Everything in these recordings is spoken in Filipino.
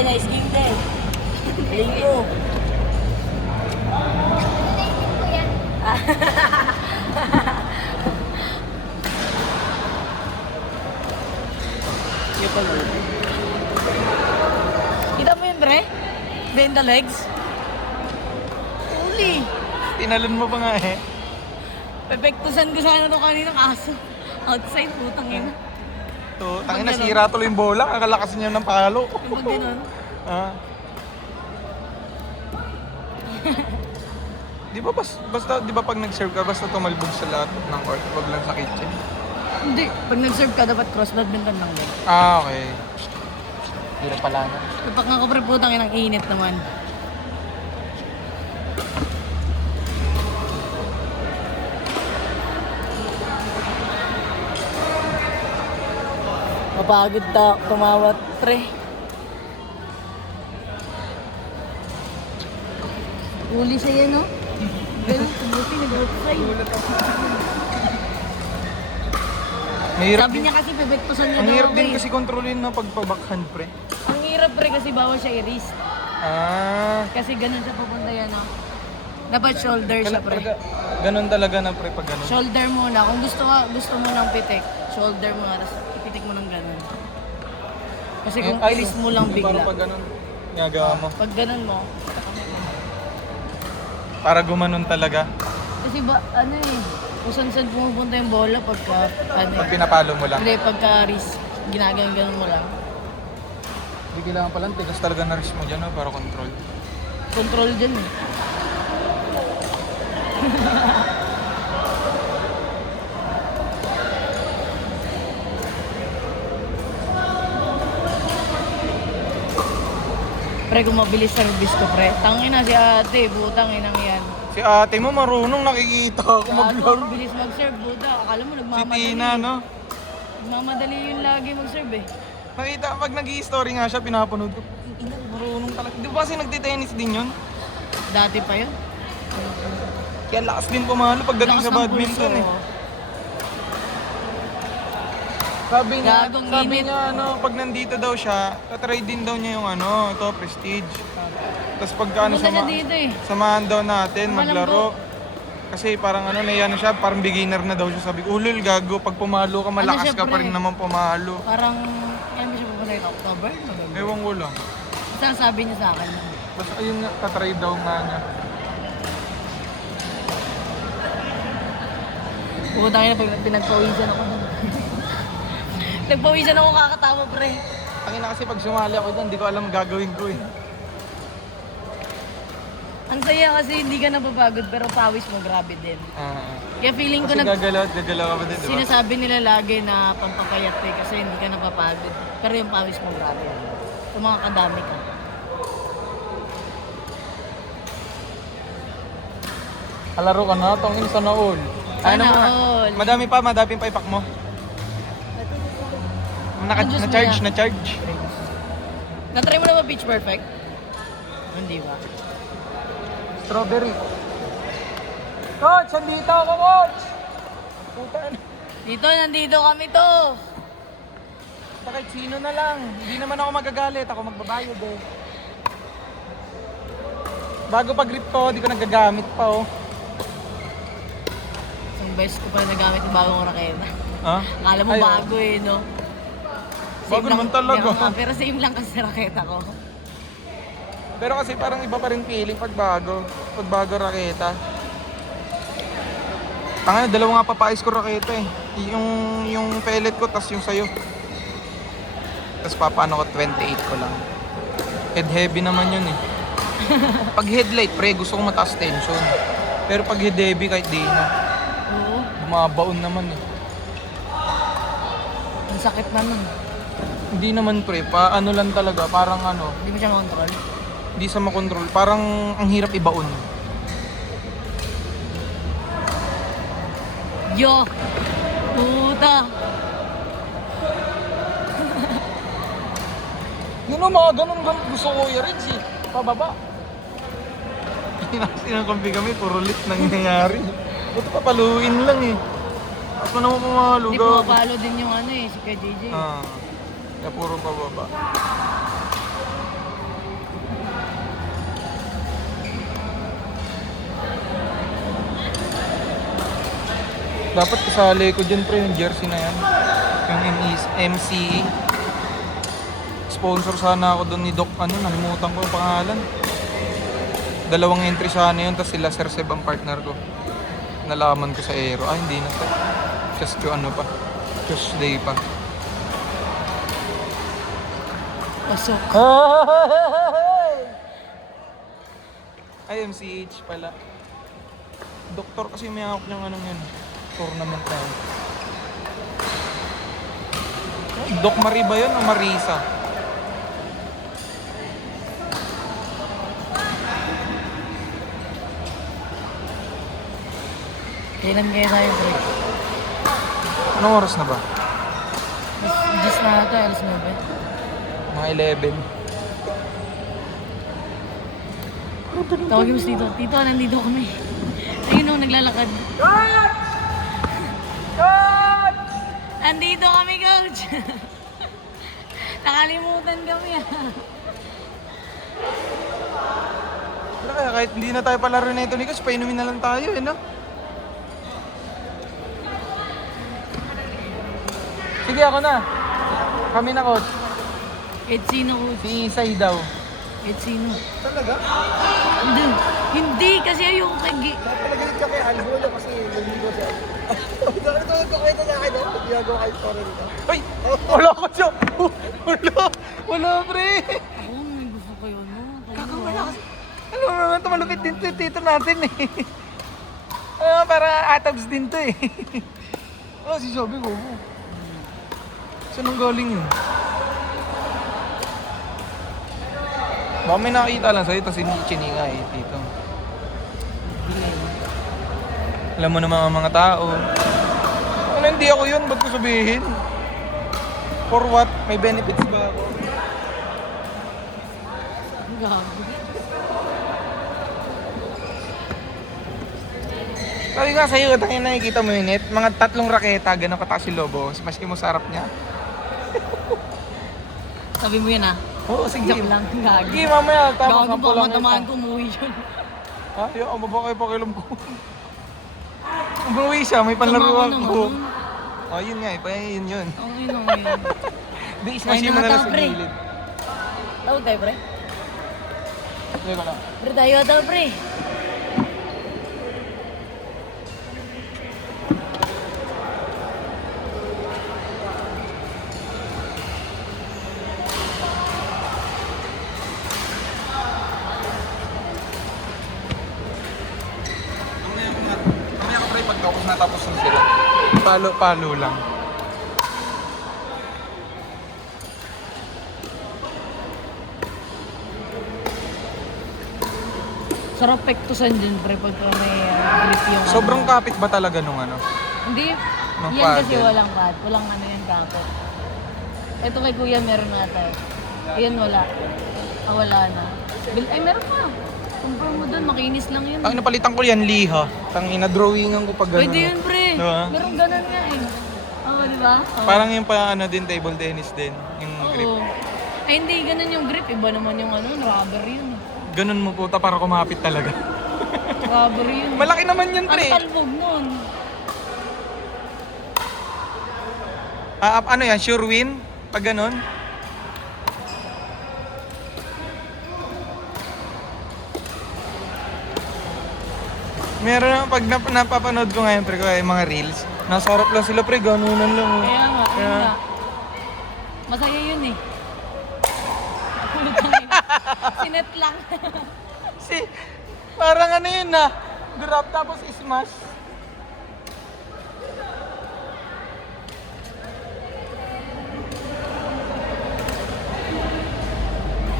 Ay, nice game din. Thank you. Kita mo yun, bre? Bend the legs? Uli. Tinalon mo pa nga eh. Pepektusan ko sana ito kaninang aso. Outside, putang ina. To, tangin na, sira tuloy yung bola. Kakalakas niya ng palo. Yung pag ganun. Ah. Di ba basta di ba pag nag-serve ka basta tumalbog sa lahat ng court, wag lang sa kitchen. Hindi. Pag nag-serve ka, dapat cross badminton lang din. Ah, okay. Hirap pala na. Kapag nga ko pre, putang inang init naman. Mapagod ta, tumawat pre. Uli siya yan, no? Ganun, buti nag-outside. Mahirap Sabi din. niya kasi pepektusan niya Ang daw hirap ako din eh. kasi kontrolin na pagpa-backhand pre. Ang hirap pre kasi bawal siya i-wrist. Ah. Kasi ganun siya papunta yan, no? Dapat shoulder siya pre. Ganun talaga na pre pag ganun. Shoulder muna. Kung gusto mo ng pitik, shoulder mo nga, tapos ipitik mo ng ganun. Kasi kung i-wrist mo lang bigla. Para pag ganun, ginagawa mo. Pag ganun mo, Para gumanon talaga. kasi ba, ano eh, kung saan pumupunta yung bola pagka, ano Pag eh. pinapalo mo lang. Hindi, pagka wrist, ginaganon mo lang. Hindi kailangan pala, tigas talaga na wrist mo dyan, no? Para control. Control dyan eh. Pre, kung mabilis service ko, pre. Tangin na si ate, butang inang yan. Si ate mo marunong, nakikita ako Gago, maglaro. ang bilis mag-serve, buta. Akala mo Si nagmamadali. Tina, no? Nagmamadali yun lagi mag-serve eh. Nakita, pag nag-i-story nga siya, pinapanood ko. Ina, marunong talaga. Di ba kasi nagtitennis din yun? Dati pa yun. Kaya lakas din pumalo pagdating Lakas sa ng badminton pulso. eh. Sabi Gagong init. niya ano, pag nandito daw siya, tatry din daw niya yung ano, ito, prestige. Tapos pagka ano, Pumunta siya dito eh. samahan daw natin, Walang maglaro. Kasi parang ano, ano siya, parang beginner na daw siya. Sabi ko, ulul, gago, pag pumalo ka, malakas siya, ka pa pre? rin naman pumalo. Parang, kaya mo siya pupunta yung October? November? Ewan ko lang. Basta sabi niya sa akin. Basta ayun nga, tatry daw nga niya. Putang ina, pinagpawisan ako nun. Nagpawisan ako kakatawa, pre. Ang ina kasi pag sumali ako doon, hindi ko alam gagawin ko eh. Ang saya kasi hindi ka napapagod pero pawis mo grabe din. Kaya feeling ko Kasi gagalaw at gagalaw ka pa din, di ba? sinasabi nila lagi na pampapayat eh kasi hindi ka napapagod. Pero yung pawis mo grabe. Kung mga kadami ka. Kalaro ka na, tong sana all. Sana mo? all. Madami pa ipak mo. Adjust mo Na-charge, yan. na-charge. Natry mo na ba Pitch Perfect? Hindi ba? Strawberry. Coach, andito ako, coach! Putan. Dito, nandito kami to. Kahit sino na lang. Hindi naman ako magagalit. Ako magbabayad eh. Bago pag-grip ko, di ko nagagamit pa oh. Isang beses ko pa nagamit yung bagong raketa. Ha? Akala mo Ay, oh. bago eh, no? Bago Same naman lang- talaga. Kaya nga, pero same lang kasi sa raketa ko. Pero kasi parang iba pa rin feeling pag bago. Pag bago raketa. Tanga, dalawa nga papais ko raketa eh. Yung pellet ko, tas yung sayo. Tas papaano ko, 28 ko lang. Head heavy naman yun eh. Pag headlight, pre, gusto ko mataas tension. Pero pag head heavy, kahit di na. Oo. Bumabaon naman eh. Ang sakit na nun. Hindi naman pre, ano lang talaga, parang ano, Hindi mo siya makontrol. hindi sa makontrol. Parang ang hirap ibaon. Yo! Puta! Yun o, mga ganun gusto ko i-reach eh. Pababa. Sinakampi kami, puro lit nangyayari. Ito papaluin lang eh. At mo naman Hindi pumalugaw. pumapalo din yung ano eh, si Kuya JJ. Ah, kaya puro pababa. Dapat kasali ko dyan pre yung jersey na yan. Yung MCE. Sponsor sana ako doon ni Doc, nalimutan ko yung pangalan. 2 entry sana yun, tapos sila Sir Seb ang partner ko. Nalaman ko sa Aero. Hindi na to. Just pa. Tuesday pa. Pasok. Ay, MCH pala. Doktor kasi may hawak niyang yun. Tournament na yun. Doc Marie ba yun o Marisa? Kailan kaya tayo break? Anong oras na ba? Gis na ito, alas 9. Mga 11. Tawagin mo si Tito. Tito, nandito kami. Ayun o, naglalakad. Andito kami, coach. Nakalimutan kami Wala kaya kahit hindi na tayo palaro na ito ni Kus, painumin na lang tayo no? Sige ako na. Kami na coach. Sino, coach? Si Isay daw. Sino? Talaga? Hindi, kasi ayoko kay... Napalagalit ka kay Albo na kasi naligo siya. Ano ito nagkakwento na akin, no? Ginagawa kay Toro nito. Ay! Wala ko siya! Wala pre! Ako, may gusto kayo, no? Kakawala kasi. Ano naman ito, malupit din ito, tito natin para atabs din to si Shobi ko. Saan ang galing yun? Baka may nakakita lang sa'yo, tapos hindi chininga tito. Alam mo naman ang mga tao. Hindi ako yun, ba't ko sabihin? For what? May benefits ba ako? Gago. Sabi nga sa'yo, tangin nakikita mo yun, mga 3 raketa, gano'ng kataas yung lobo. Maski mo sa harap niya. Sabi mo yan Oo, sige. Joke lang, gago. Sige, mamaya, tama Gago sampo pa, lang matamaan ito. ko, umuwi yun. Ha? Yung maba kayo pakialam ko. Umuwi siya, may panlaruan ko. Yun nga yun. Okay. Di, smash mo na lang sa pre. gilid. Tawag tayo, pre. Sige ko lang. Pre, tayo daw, pre. Mamaya ko pre, pagtapos natapos na sila. Palo-palo lang. Sarap pektusan dyan, pre, pagka may grip yung... Sobrang kapit ba talaga nung Hindi, Nung yan kasi paddle. walang pad. Walang yan kapit. Ito kay kuya meron na tayo. Ayan wala. Wala na. Ay, meron pa. Kumpara mo dun, makinis lang yun. Ang napalitan ko yan, liha. Tangina, drawingan ko pag gano'n. Pwede yun, pre. Diba? Meron ganun nga Oo, di ba? Oo. Parang yung din, table tennis din. Yung grip. Oo. Ay, hindi, ganun yung grip. Iba naman yung rubber yun. Ganun mo puta para kumapit talaga. Rubber yun. Malaki naman yan, Ang pre. talbog nun. Ano yan, sure win? Pag ganun? Meron na, pag napapanood ko ngayon, pre, yung mga reels, nasa harap lang sila, pre, ganunan lang. Kaya nga, Kaya- yun nga. Masaya yun Sinet lang. Parang yun drop tapos smash.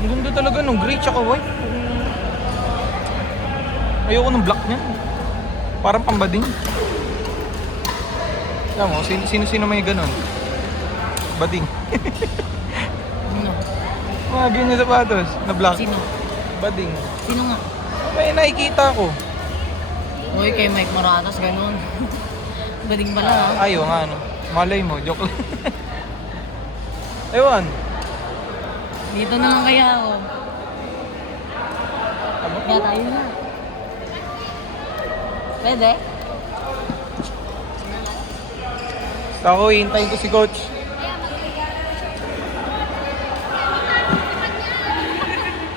Ang ganda talaga nung gray tsaka white. Ayoko nung black niya. Parang pambading. Alam mo, sino may ganon? Bading. Ano? Mga ganyan sapatos na black. Sino? Bading. Sino nga? May nakikita ko. Uy, kay Mike Moratas, ganun. Bading pala Ayaw nga Malay mo, joke lang. Ewan. Dito na lang kaya ako. Kaya tayo na. Pwede? Ako, hintayin ko si coach.